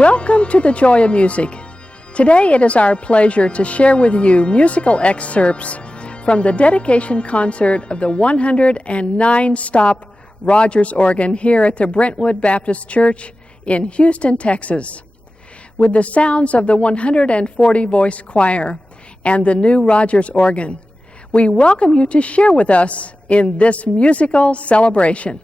Welcome to the Joy of Music. Today it is our pleasure to share with you musical excerpts from the dedication concert of the 109-stop Rodgers organ here at the Brentwood Baptist Church in Houston, Texas, with the sounds of the 140-voice choir and the new Rodgers organ. We welcome you to share with us in this musical celebration.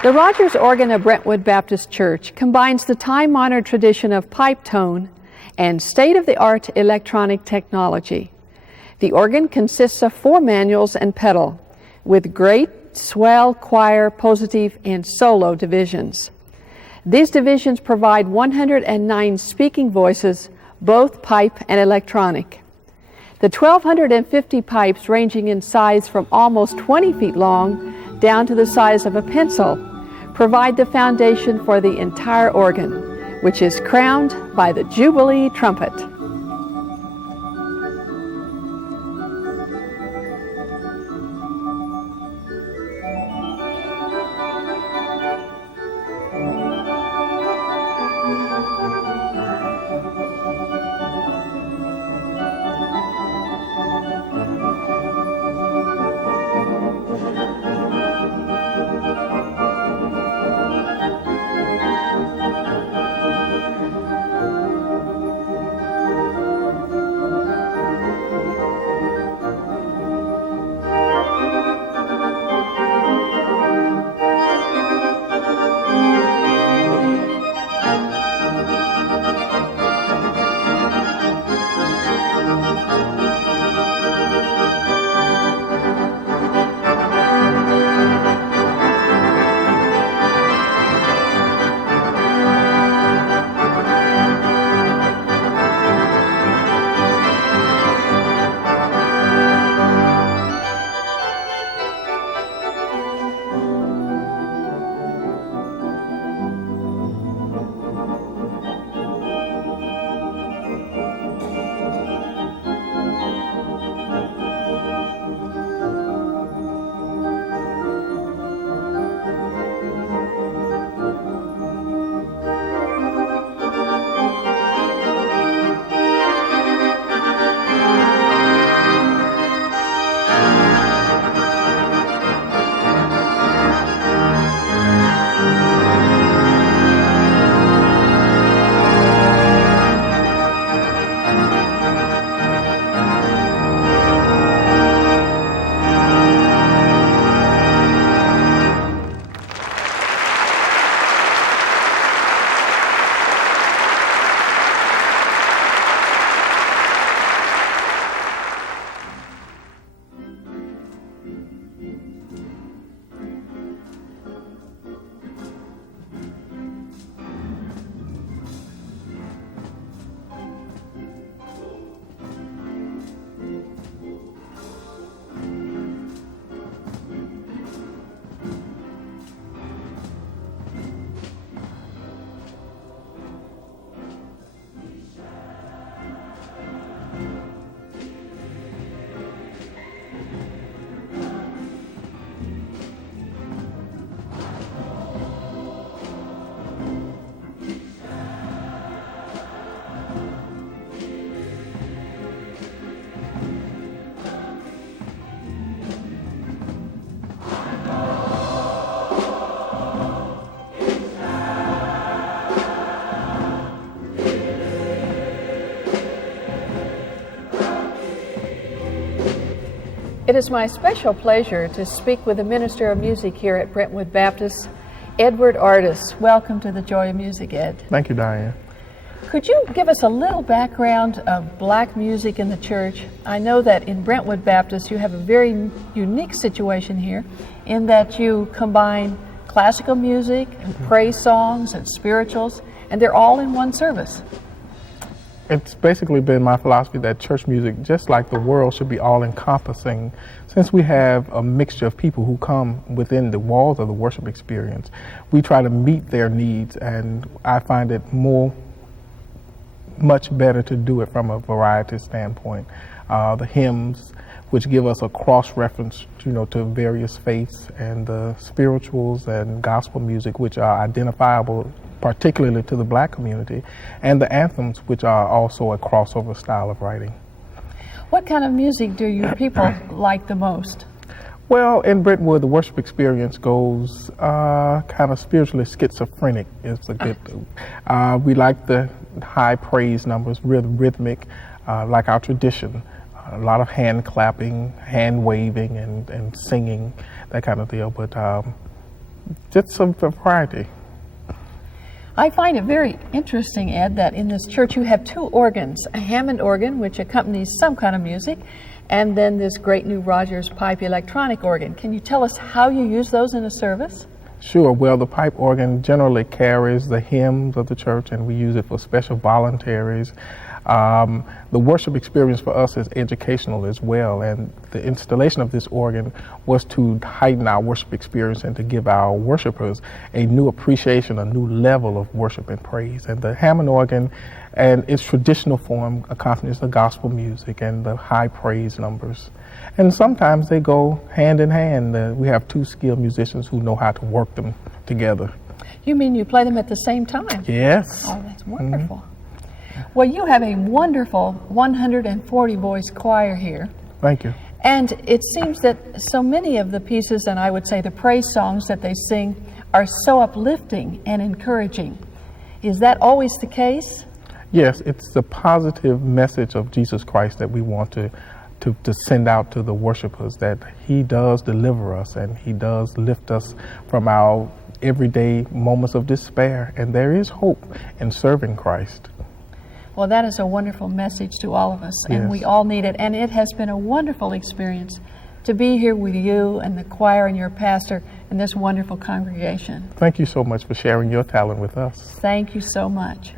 The Rodgers organ of Brentwood Baptist Church combines the time-honored tradition of pipe tone and state-of-the-art electronic technology. The organ consists of 4 manuals and pedal, with great, swell, choir, positive, and solo divisions. These divisions provide 109 speaking voices, both pipe and electronic. The 1,250 pipes, ranging in size from almost 20 feet long down to the size of a pencil, provide the foundation for the entire organ, which is crowned by the Jubilee trumpet. It is my special pleasure to speak with the Minister of Music here at Brentwood Baptist, Edward Artis. Welcome to the Joy of Music, Ed. Thank you, Diane. Could you give us a little background of black music in the church? I know that in Brentwood Baptist you have a very unique situation here in that you combine classical music and praise songs and spirituals, and they're all in one service. It's basically been my philosophy that church music, just like the world, should be all-encompassing. Since we have a mixture of people who come within the walls of the worship experience, we try to meet their needs, and I find it much better to do it from a variety standpoint. The hymns, which give us a cross-reference, to various faiths, and the spirituals and gospel music, which are identifiable particularly to the black community, and the anthems, which are also a crossover style of writing. What kind of music do your people like the most? Well, in Brentwood, the worship experience goes kind of spiritually schizophrenic. It's a good. We like the high praise numbers, rhythmic, like our tradition. A lot of hand clapping, hand waving, and singing, that kind of deal. But just some variety. I find it very interesting, Ed, that in this church you have two organs, a Hammond organ, which accompanies some kind of music, and then this great new Rodgers pipe electronic organ. Can you tell us how you use those in a service? Sure. Well, the pipe organ generally carries the hymns of the church, and we use it for special voluntaries. The worship experience for us is educational as well, and the installation of this organ was to heighten our worship experience and to give our worshipers a new appreciation, a new level of worship and praise. And the Hammond organ and its traditional form accompanies the gospel music and the high praise numbers. And sometimes they go hand in hand. We have two skilled musicians who know how to work them together. You mean you play them at the same time? Yes. Oh, that's wonderful. Mm-hmm. Well, you have a wonderful 140-voice choir here. Thank you. And it seems that so many of the pieces, and I would say the praise songs that they sing, are so uplifting and encouraging. Is that always the case? Yes, it's the positive message of Jesus Christ that we want to send out to the worshipers, that He does deliver us and He does lift us from our everyday moments of despair. And there is hope in serving Christ. Well, that is a wonderful message to all of us, and Yes. we all need it. And it has been a wonderful experience to be here with you and the choir and your pastor and this wonderful congregation. Thank you so much for sharing your talent with us. Thank you so much.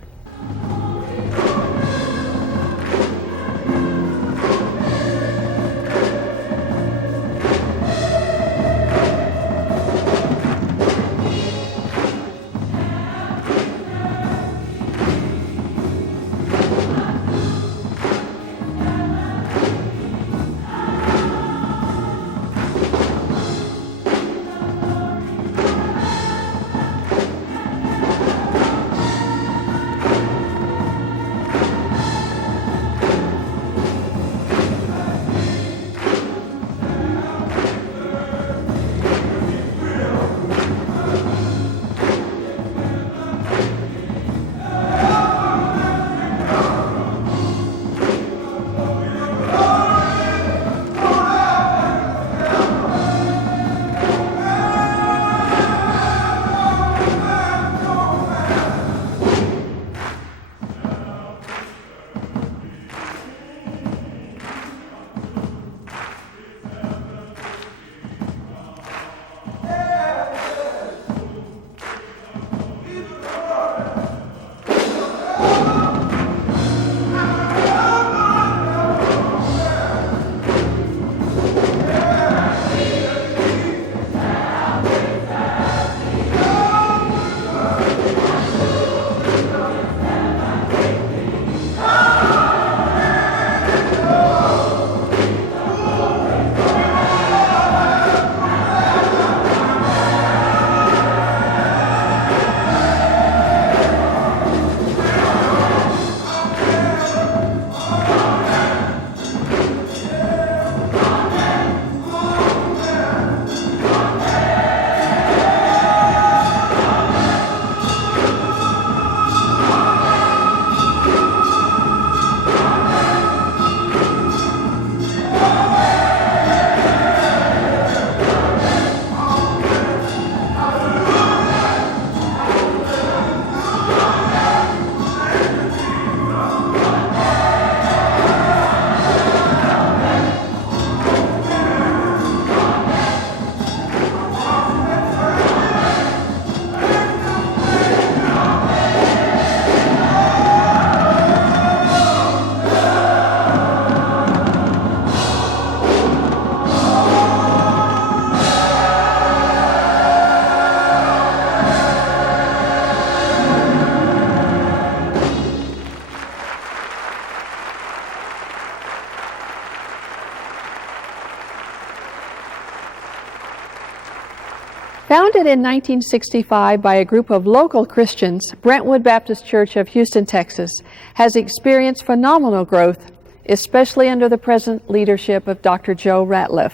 Founded in 1965 by a group of local Christians, Brentwood Baptist Church of Houston, Texas, has experienced phenomenal growth, especially under the present leadership of Dr. Joe Ratliff.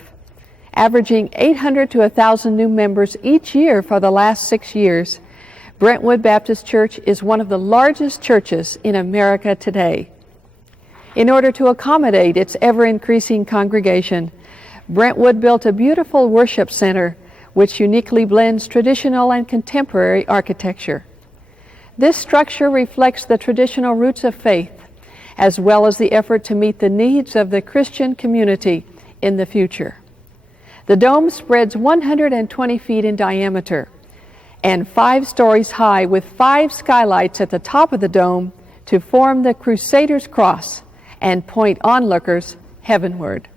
Averaging 800 to 1,000 new members each year for the last 6 years, Brentwood Baptist Church is one of the largest churches in America today. In order to accommodate its ever-increasing congregation, Brentwood built a beautiful worship center which uniquely blends traditional and contemporary architecture. This structure reflects the traditional roots of faith, as well as the effort to meet the needs of the Christian community in the future. The dome spreads 120 feet in diameter and 5 stories high, with 5 skylights at the top of the dome to form the Crusader's Cross and point onlookers heavenward.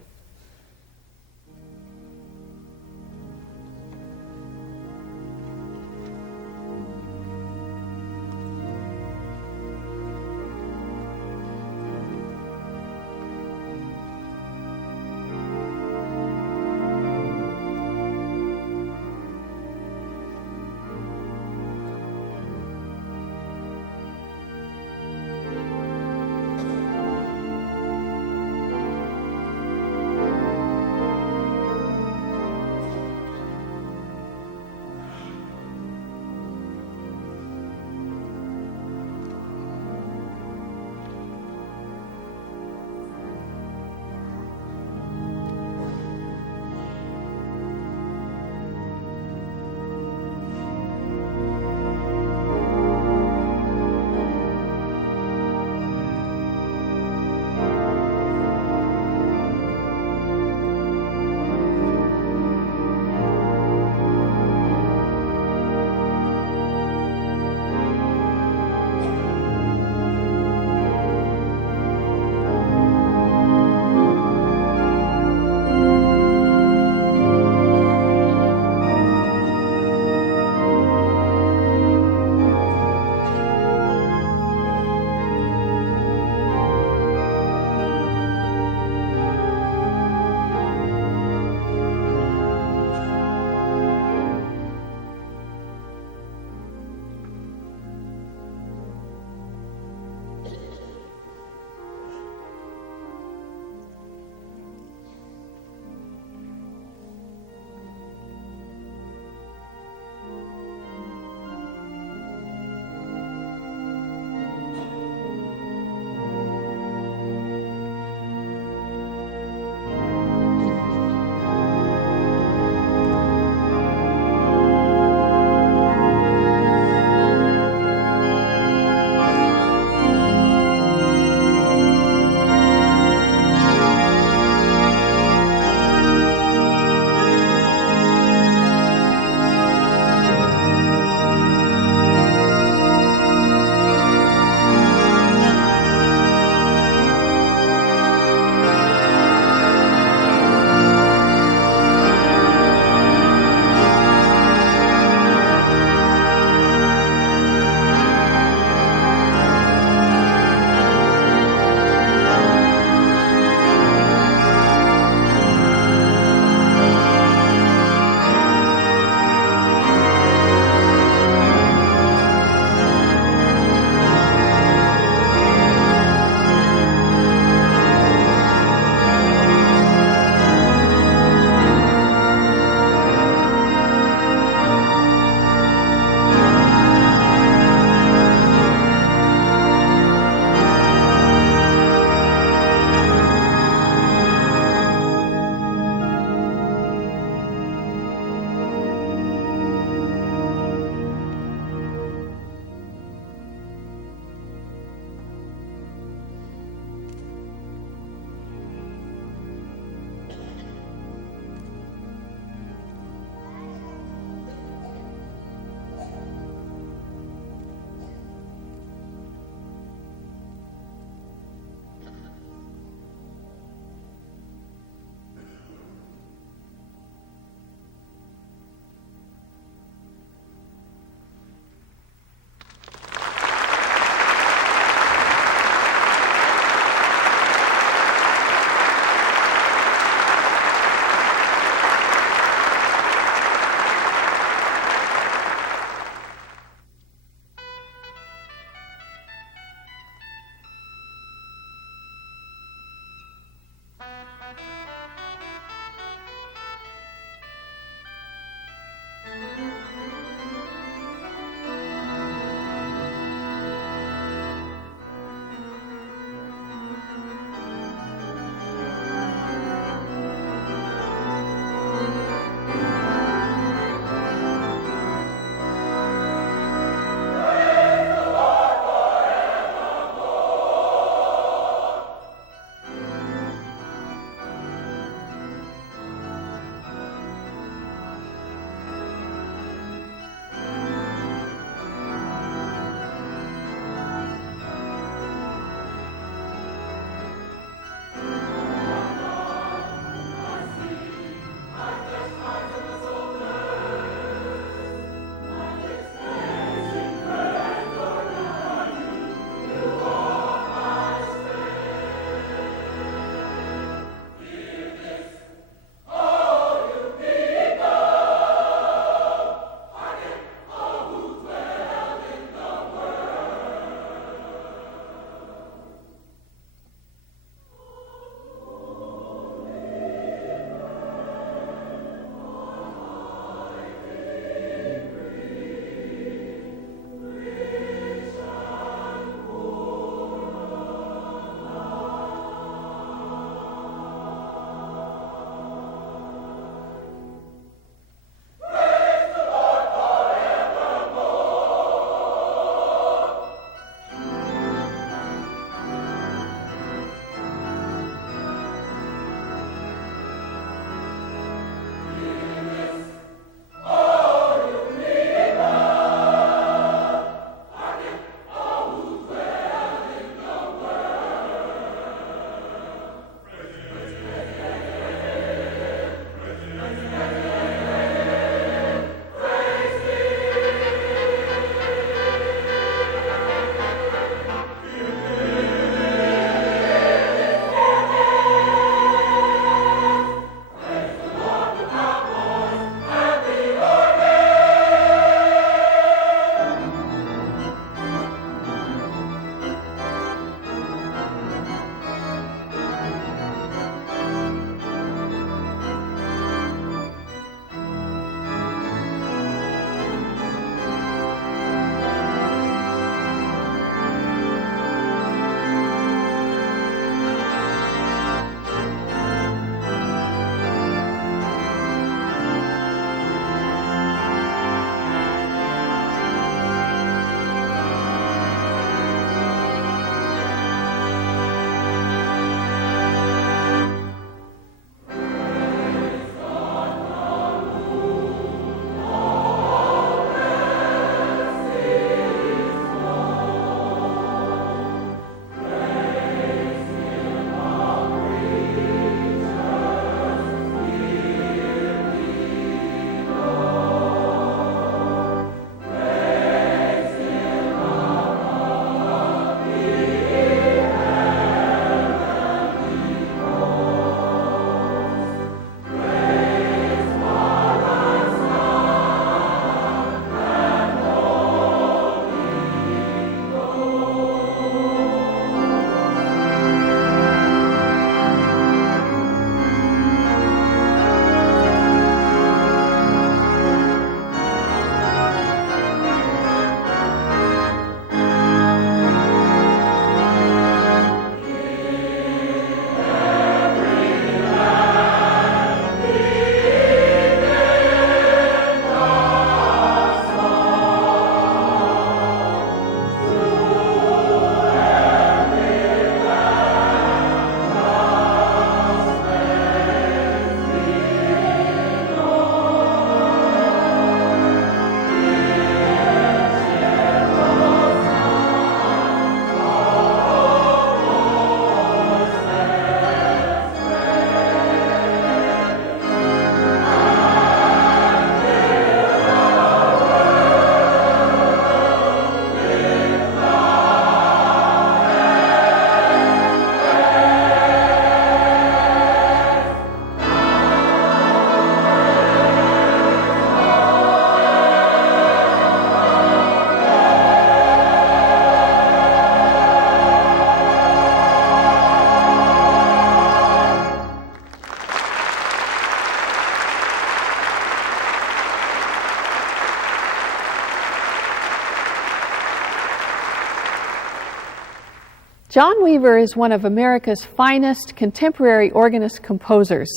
John Weaver is one of America's finest contemporary organist composers.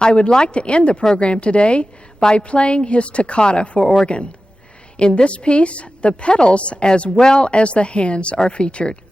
I would like to end the program today by playing his toccata for organ. In this piece, the pedals as well as the hands are featured.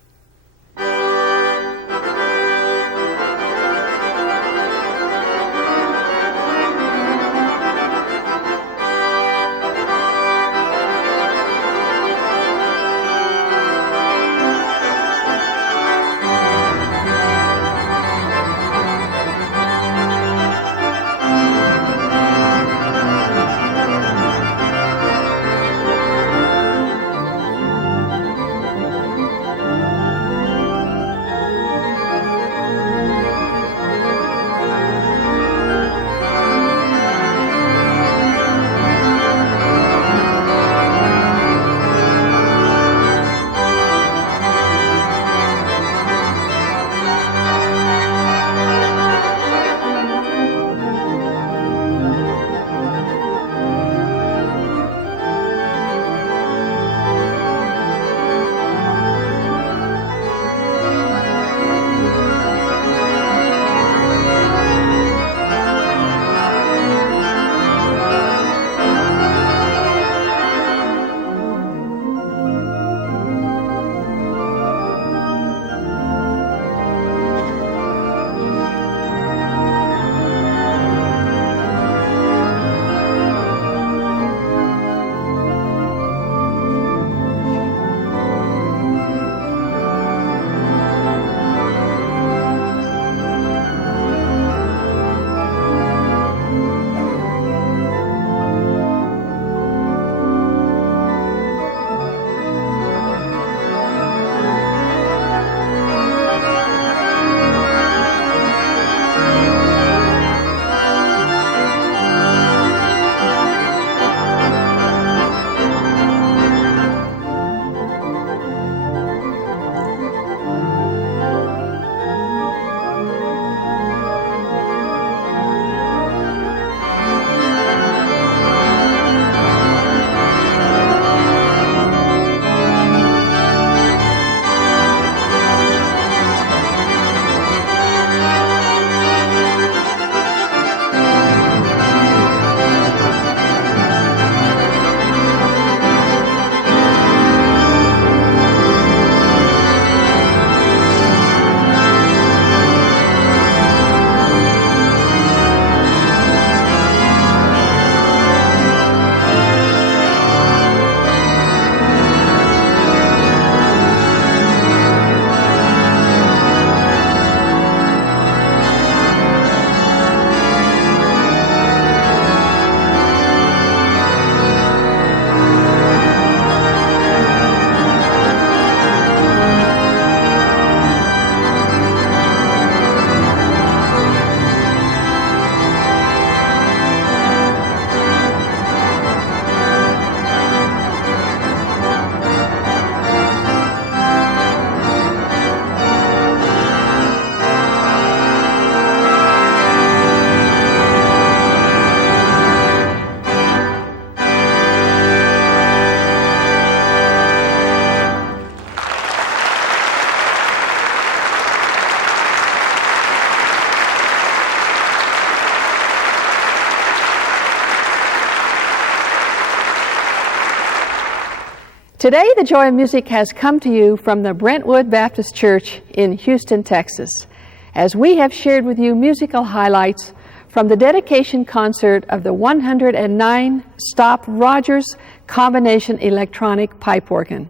Today, the Joy of Music has come to you from the Brentwood Baptist Church in Houston, Texas, as we have shared with you musical highlights from the dedication concert of the 109-stop Rodgers combination electronic pipe organ.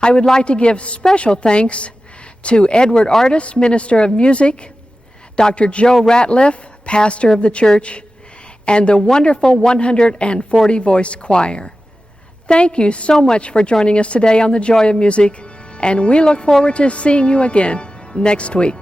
I would like to give special thanks to Edward Artis, Minister of Music, Dr. Joe Ratliff, pastor of the church, and the wonderful 140-voice choir. Thank you so much for joining us today on The Joy of Music, and we look forward to seeing you again next week.